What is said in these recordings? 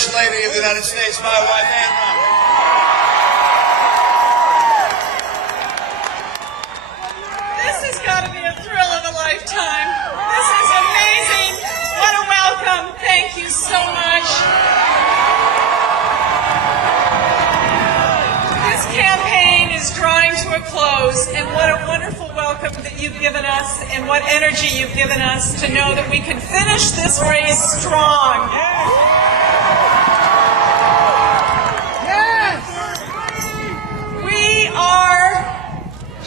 First Lady of the United States, my wife, Ann Romney. This has got to be a thrill of a lifetime. This is amazing. What a welcome. Thank you so much. This campaign is drawing to a close, and what a wonderful welcome that you've given us, and what energy you've given us to know that we can finish this race strong.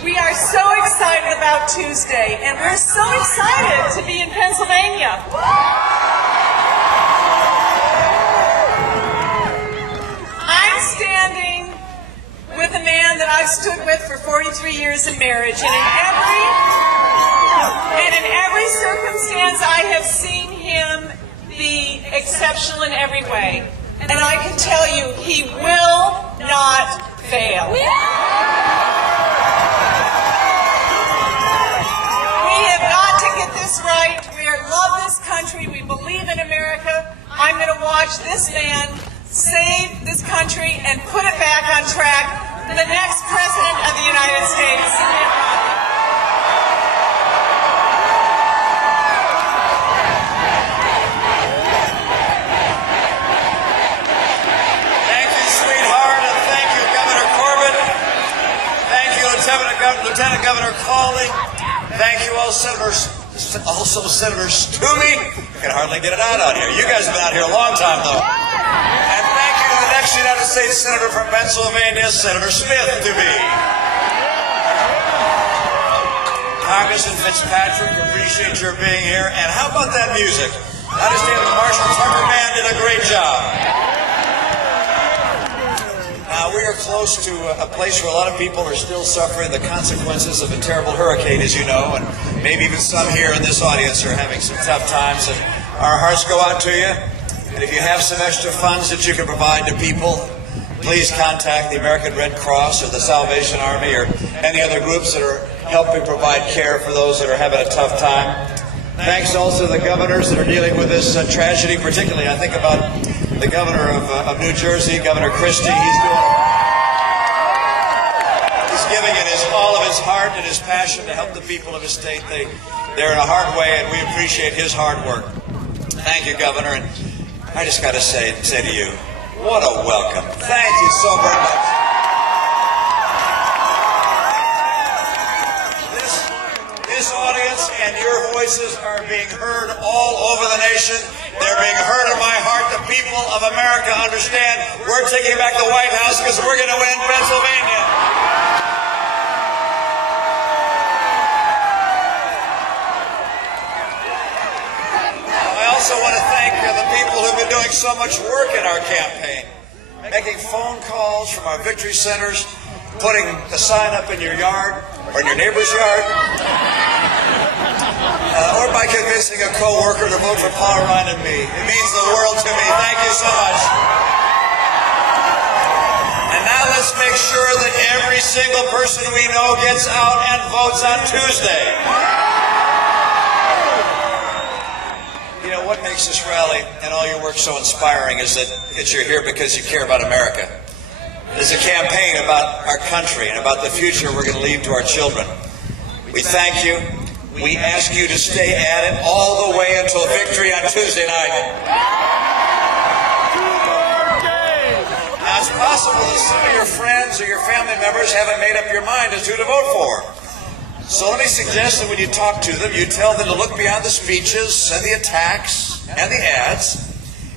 We are so excited about Tuesday, and we're so excited to be in Pennsylvania. I'm standing with a man that I've stood with for 43 years in marriage, and in every circumstance I have seen him be exceptional in every way. And I can tell you, he will not fail. Right. We love this country. We believe in America. I'm going to watch this man save this country and put it back on track for the next President of the United States. Thank you, sweetheart, and thank you, Governor Corbett. Thank you, Lieutenant Governor Cawley. Thank you, all senators. Also, Senator Toomey. I can hardly get it out on here. You guys have been out here a long time, though. And thank you to the next United States Senator from Pennsylvania, Senator Smith, to be. Congressman Fitzpatrick, appreciate your being here. And how about that music? I understand the Marshall Tucker Band did a great job. Now, we are close to a place where a lot of people are still suffering the consequences of a terrible hurricane, as you know, and maybe even some here in this audience are having some tough times, and our hearts go out to you. And if you have some extra funds that you can provide to people, please contact the American Red Cross or the Salvation Army or any other groups that are helping provide care for those that are having a tough time. Thanks also to the governors that are dealing with this tragedy, particularly I think about the governor of New Jersey, Governor Christie. He's giving it all of his heart and his passion to help the people of his state. They're in a hard way, and we appreciate his hard work. Thank you, Governor. And I just got to say to you, what a welcome. Thank you so very much. This audience and your voices are being heard all over the nation. They're being heard in my heart. The people of America understand we're taking back the White House because we're going to win Pennsylvania. I also want to thank the people who've been doing so much work in our campaign, making phone calls from our victory centers, putting the sign up in your yard or in your neighbor's yard, or by convincing a co-worker to vote for Paul Ryan and me. It means the world to me. Thank you so much. And now let's make sure that every single person we know gets out and votes on Tuesday. You know, what makes this rally and all your work so inspiring is that you're here because you care about America. It's a campaign about our country and about the future we're going to leave to our children. We thank you. We ask you to stay at it all the way until victory on Tuesday night. Now, it's possible that some of your friends or your family members haven't made up your mind as to who to vote for. So let me suggest that when you talk to them, you tell them to look beyond the speeches and the attacks and the ads,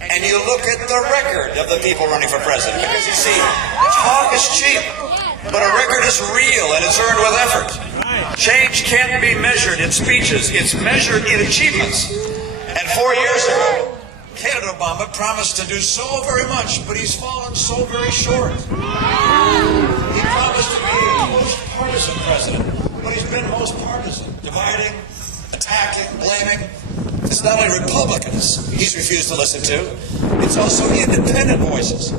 and you look at the record of the people running for president. Because you see, talk is cheap, but a record is real and it's earned with effort. Change can't be measured in speeches, it's measured in achievements. And 4 years ago, candidate Obama promised to do so very much, but he's fallen so very short. He promised to be a most partisan president, but he's been most partisan, dividing, attacking, blaming. It's not only Republicans he's refused to listen to, it's also independent voices.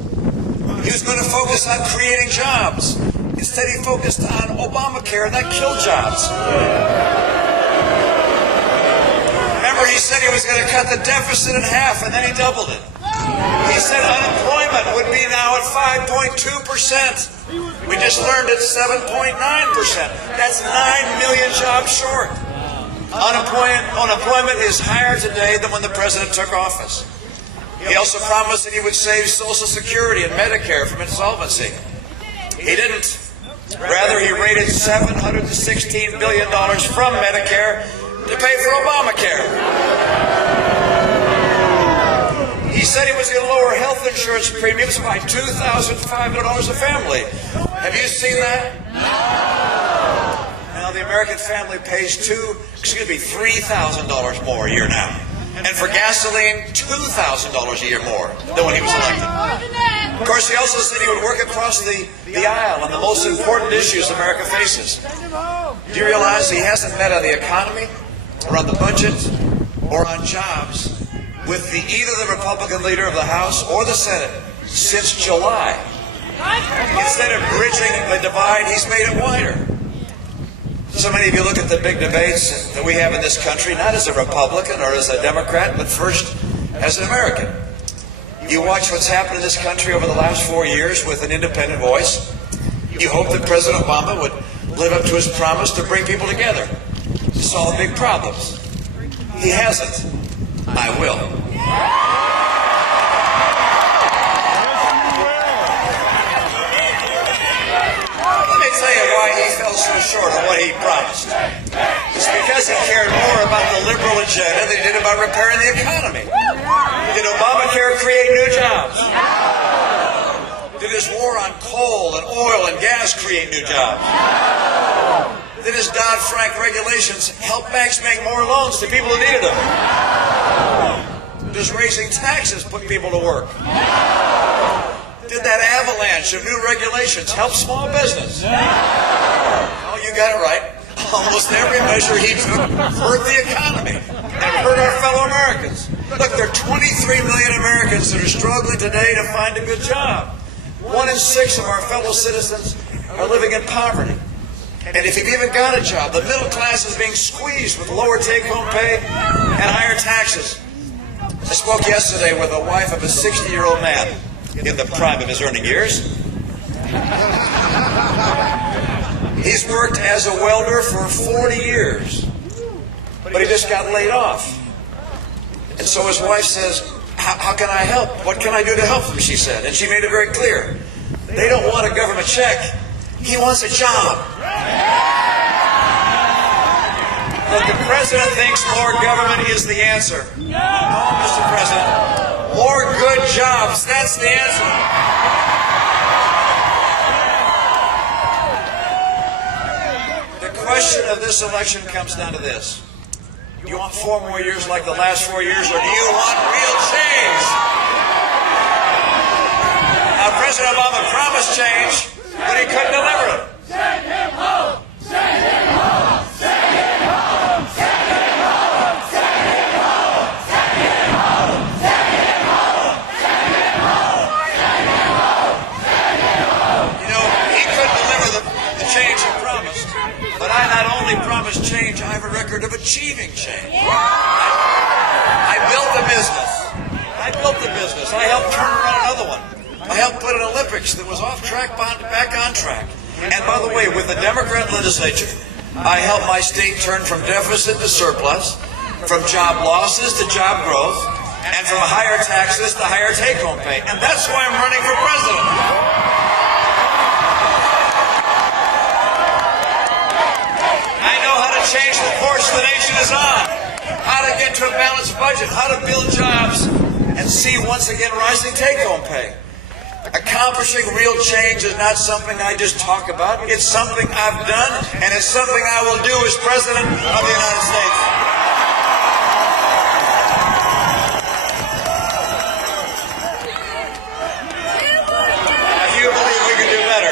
He was going to focus on creating jobs. Instead, he focused on Obamacare, and that killed jobs. Remember, he said he was going to cut the deficit in half, and then he doubled it. He said unemployment would be now at 5.2%. We just learned it's 7.9%. That's 9 million jobs short. Unemployment is higher today than when the president took office. He also promised that he would save Social Security and Medicare from insolvency. He didn't. Rather, he raided $716 billion from Medicare to pay for Obamacare. He said he was going to lower health insurance premiums by $2,500 a family. Have you seen that? Now the American family pays $3,000 more a year now. And for gasoline, $2,000 a year more than when he was elected. Of course, he also said he would work across the aisle on the most important issues America faces. Do you realize he hasn't met on the economy, or on the budget, or on jobs with either the Republican leader of the House or the Senate since July? Instead of bridging the divide, he's made it wider. So many of you look at the big debates that we have in this country, not as a Republican or as a Democrat, but first as an American. You watch what's happened in this country over the last 4 years with an independent voice. You hope that President Obama would live up to his promise to bring people together, to solve big problems. He hasn't. I will. Let me tell you why he fell so short of what he promised. It's because he cared more about the liberal agenda than he did about repairing the economy. Did Obamacare create new jobs? Did his war on coal and oil and gas create new jobs? Did his Dodd-Frank regulations help banks make more loans to people who needed them? Does raising taxes put people to work? Did that avalanche of new regulations help small business? Oh, you got it right. Almost every measure he took hurt the economy and hurt our fellow Americans. Look, there are 23 million Americans that are struggling today to find a good job. 1 in 6 of our fellow citizens are living in poverty. And if you've even got a job, the middle class is being squeezed with lower take-home pay and higher taxes. I spoke yesterday with a wife of a 60-year-old man in the prime of his earning years. He's worked as a welder for 40 years, but he just got laid off. And so his wife says, how can I help? What can I do to help him? She said, and she made it very clear. They don't want a government check. He wants a job. Look, the president thinks more government is the answer. No, Mr. President. More good jobs, that's the answer. The question of this election comes down to this. Do you want 4 more years like the last 4 years, or do you want real change? Now, President Obama promised change, but he couldn't deliver it. Send him home! Send him home! Send him home! Send him home! Send him home! Send him home! Send him home! Send him home! Send him home! Send him home! You know, he couldn't deliver the change he promised. But I not only promised change, I have a record of achieving change. I built the business. I helped turn around another one. I helped put an Olympics that was off track back on track. And by the way, with the Democrat legislature, I helped my state turn from deficit to surplus, from job losses to job growth, and from higher taxes to higher take-home pay. And that's why I'm running for president. I know how to change the course the nation is on, how to get to a balanced budget, how to build jobs, and see once again rising take-home pay. Accomplishing real change is not something I just talk about. It's something I've done, and it's something I will do as President of the United States. If you believe we can do better.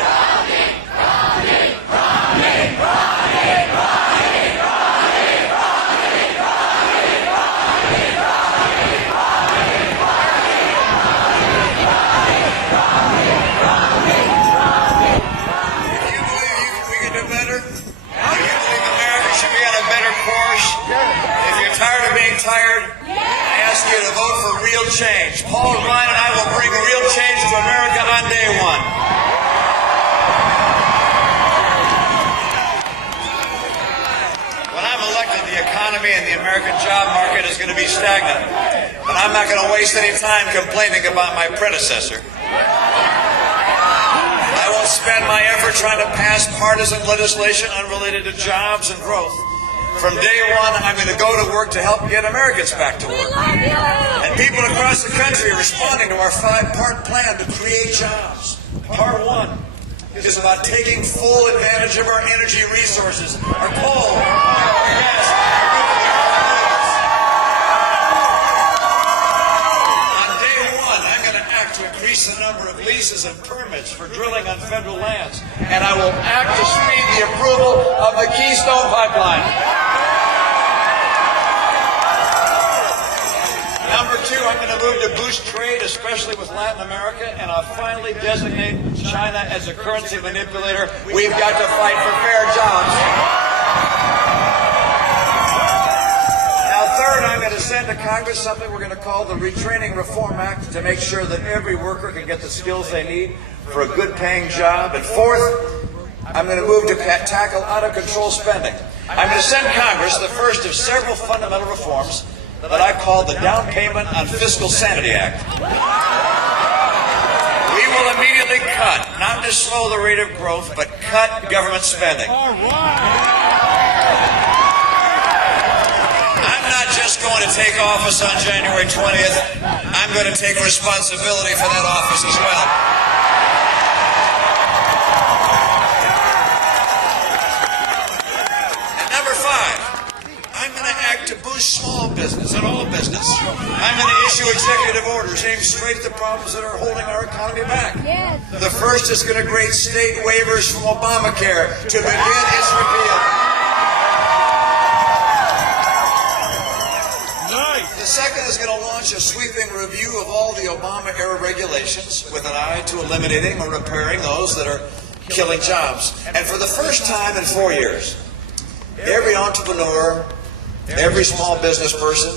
Tired? I ask ask you to vote for real change. Paul Ryan and I will bring real change to America on day one. When I'm elected, the economy and the American job market is going to be stagnant. But I'm not going to waste any time complaining about my predecessor. I won't spend my effort trying to pass partisan legislation unrelated to jobs and growth. From day one, I'm going to go to work to help get Americans back to work. And people across the country are responding to our 5-part plan to create jobs. Part 1 is about taking full advantage of our energy resources, our coal, our gas, our nuclear. On day 1, I'm going to act to increase the number of leases and permits for drilling on federal lands. And I will act to speed the approval of the Keystone Pipeline. Number 2, I'm going to move to boost trade, especially with Latin America, and I'll finally designate China as a currency manipulator. We've got to fight for fair jobs. Now, third, I'm going to send to Congress something we're going to call the Retraining Reform Act to make sure that every worker can get the skills they need for a good-paying job. And fourth, I'm going to move to tackle out-of-control spending. I'm going to send Congress the first of several fundamental reforms that I call the Down Payment on Fiscal Sanity Act. We will immediately cut, not just slow the rate of growth, but cut government spending. I'm not just going to take office on January 20th. I'm going to take responsibility for that office as well. And number 5, I'm going to act to boost small business and all business. I'm going to issue executive orders aimed straight at the problems that are holding our economy back. Yes. The first is going to grant state waivers from Obamacare to begin its repeal. Nice. The second is going to launch a sweeping review of all the Obama-era regulations with an eye to eliminating or repairing those that are killing jobs. And for the first time in 4 years, every entrepreneur, every small business person,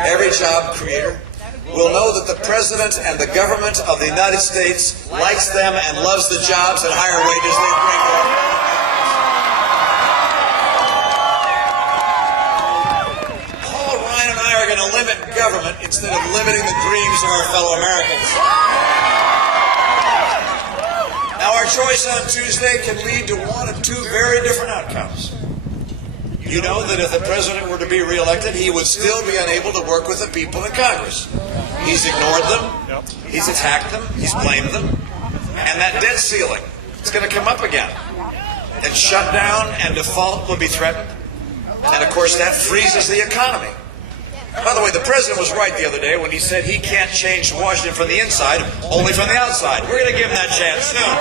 every job creator will know that the President and the government of the United States likes them and loves the jobs and higher wages they bring to Paul Ryan and I are going to limit government instead of limiting the dreams of our fellow Americans. Now, our choice on Tuesday can lead to one of two very different outcomes. You know that if the president were to be reelected, he would still be unable to work with the people in Congress. He's ignored them, he's attacked them, he's blamed them, and that debt ceiling, it's going to come up again. And shutdown and default will be threatened. And of course, that freezes the economy. By the way, the president was right the other day when he said he can't change Washington from the inside, only from the outside. We're going to give him that chance soon.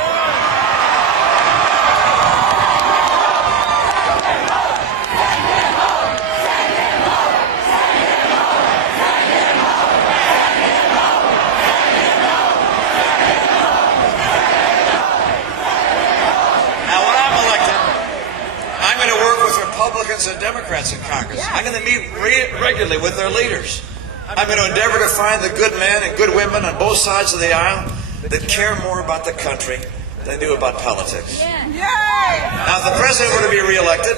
Republicans and Democrats in Congress. I'm going to meet regularly with their leaders. I'm going to endeavor to find the good men and good women on both sides of the aisle that care more about the country than they do about politics. Now, if the president were to be reelected,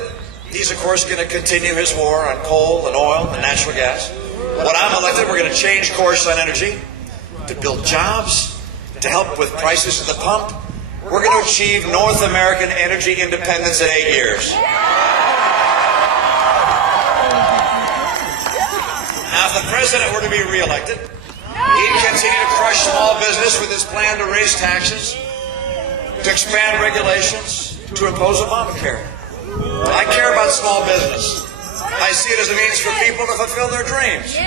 he's, of course, going to continue his war on coal and oil and natural gas. When I'm elected, we're going to change course on energy to build jobs, to help with prices at the pump. We're going to achieve North American energy independence in 8 years. Now, if the president were to be reelected, he'd continue to crush small business with his plan to raise taxes, to expand regulations, to impose Obamacare. I care about small business. I see it as a means for people to fulfill their dreams.